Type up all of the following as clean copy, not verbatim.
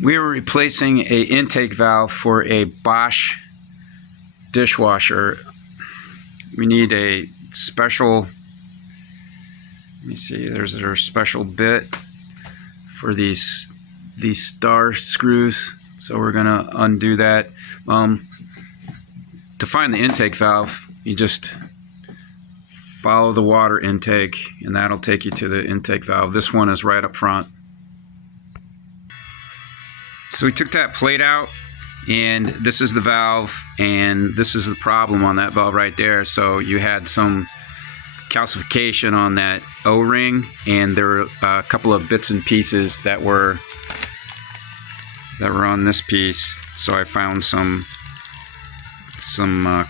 We are replacing a intake valve for a Bosch dishwasher. We need a special, let me see, there's a special bit for these star screws. So we're gonna undo that. To find the intake valve, you just follow the water intake and that'll take you to the intake valve. This one is right up front. So we took that plate out, and this is the valve, and this is the problem on that valve right there. So you had some calcification on that O-ring, and there were a couple of bits and pieces that were on this piece. So I found some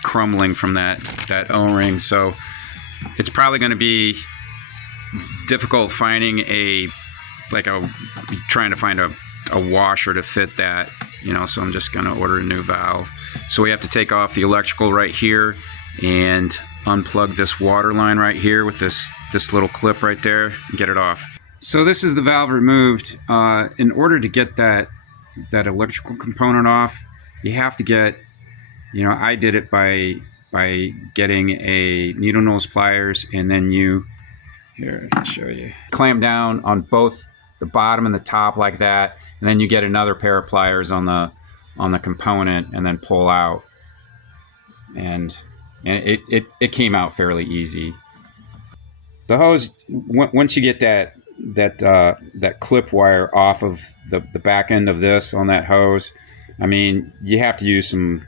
crumbling from that O-ring. So it's probably going to be difficult finding trying to find a washer to fit that, so I'm just going to order a new valve. So we have to take off the electrical right here and unplug this water line right here with this little clip right there and get it off. So this is the valve removed. In order to get that electrical component off, you have to get, I did it by getting a needle nose pliers, and then here, I'll show you. Clamp down on both the bottom and the top like that, and then you get another pair of pliers on the component, and then pull out. And it came out fairly easy. The hose, once you get that clip wire off of the back end of this on that hose, I mean, you have to use some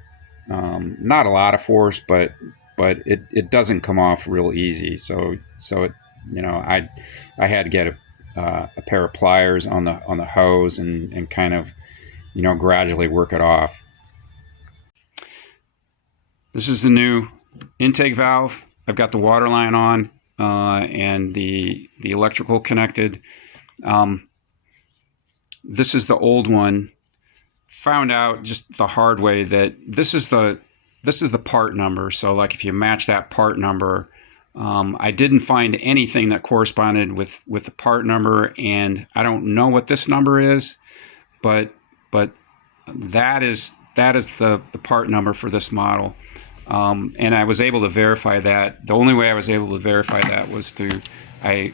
not a lot of force, but it doesn't come off real easy. So it, I had to get a pair of pliers on the hose and kind of gradually work it off. This is the new intake valve. I've got the water line on and the electrical connected. This is the old one. Found out just the hard way that this is the part number. So like if you match that part number, I didn't find anything that corresponded with the part number, and I don't know what this number is, but that is the part number for this model. And I was able to verify that. The only way I was able to verify that was I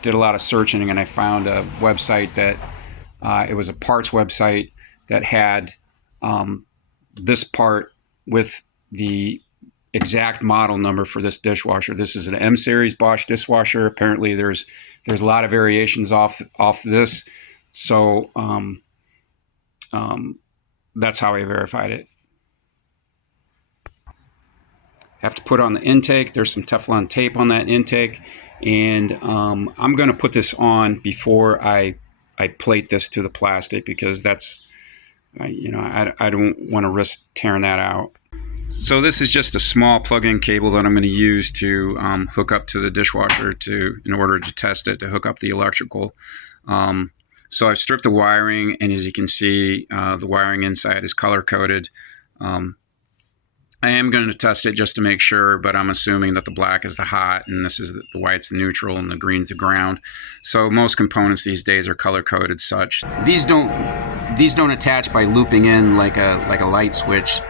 did a lot of searching, and I found a website that it was a parts website that had this part with the exact model number for this dishwasher. This is an M series Bosch dishwasher. Apparently there's a lot of variations off this. So that's how I verified it. Have to put on the intake. There's some Teflon tape on that intake, and I'm going to put this on before I plate this to the plastic, because that's, I don't want to risk tearing that out. So this is just a small plug-in cable that I'm going to use to hook up to the dishwasher in order to test it, to hook up the electrical. So I've stripped the wiring, and as you can see, the wiring inside is color-coded. I am going to test it just to make sure, but I'm assuming that the black is the hot, and this is the white's the neutral, and the green's the ground. So most components these days are color-coded such. These don't attach by looping in like a light switch.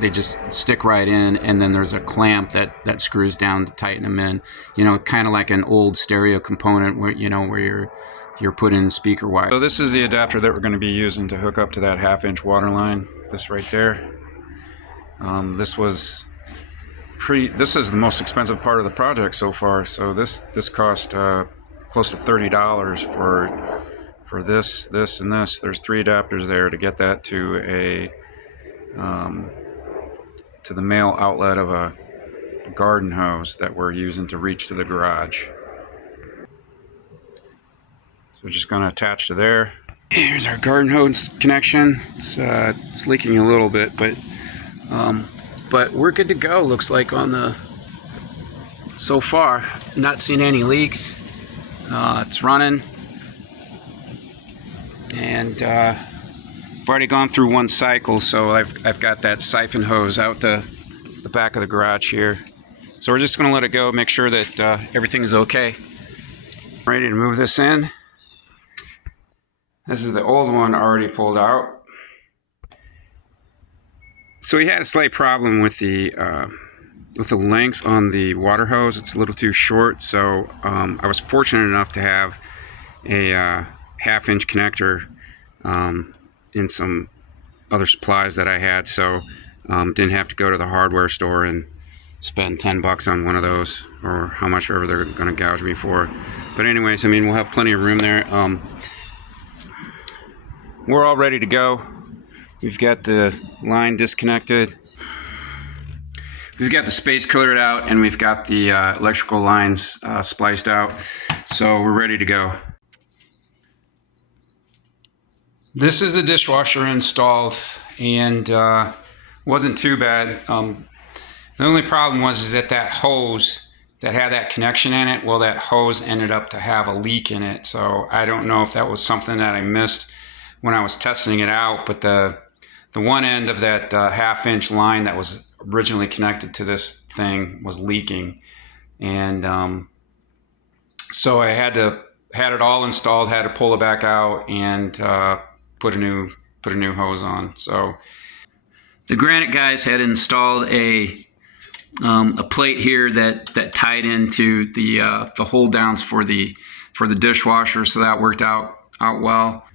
They just stick right in, and then there's a clamp that screws down to tighten them in. Kind of like an old stereo component where you're putting in speaker wire. So this is the adapter that we're going to be using to hook up to that 1/2-inch water line. This right there. This is the most expensive part of the project so far. So this cost close to $30 for this, and this. There's 3 adapters there to get that to the male outlet of a garden hose that we're using to reach to the garage. So we're just going to attach to there. Here's our garden hose connection. It's leaking a little bit, but we're good to go. Looks like so far, not seen any leaks. It's running, and I've already gone through 1 cycle, so I've got that siphon hose out the back of the garage here. So we're just going to let it go, make sure that everything is okay. Ready to move this in. This is the old one already pulled out. So we had a slight problem with the length on the water hose. It's a little too short, so I was fortunate enough to have a half-inch connector in some other supplies that I had, so didn't have to go to the hardware store and spend $10 on one of those, or how much ever they're going to gouge me for. But anyways, I mean, we'll have plenty of room there. We're all ready to go. We've got the line disconnected. We've got the space cleared out, and we've got the electrical lines spliced out. So we're ready to go. This is the dishwasher installed, and wasn't too bad. The only problem was that hose that had that connection in it, well, that hose ended up to have a leak in it. So I don't know if that was something that I missed when I was testing it out, but the one end of that half-inch line that was originally connected to this thing was leaking, and so I had it all installed, had to pull it back out and put a new hose on. So the Granite guys had installed a plate here that tied into the hold downs for the dishwasher, so that worked out well.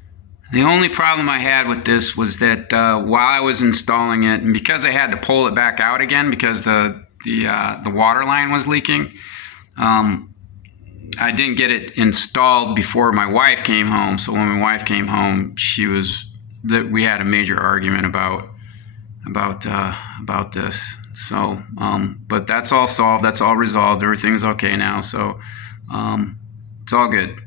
The only problem I had with this was that while I was installing it, and because I had to pull it back out again because the water line was leaking, I didn't get it installed before my wife came home. So when my wife came home, we had a major argument about this. So, but that's all solved. That's all resolved. Everything's okay now. So, it's all good.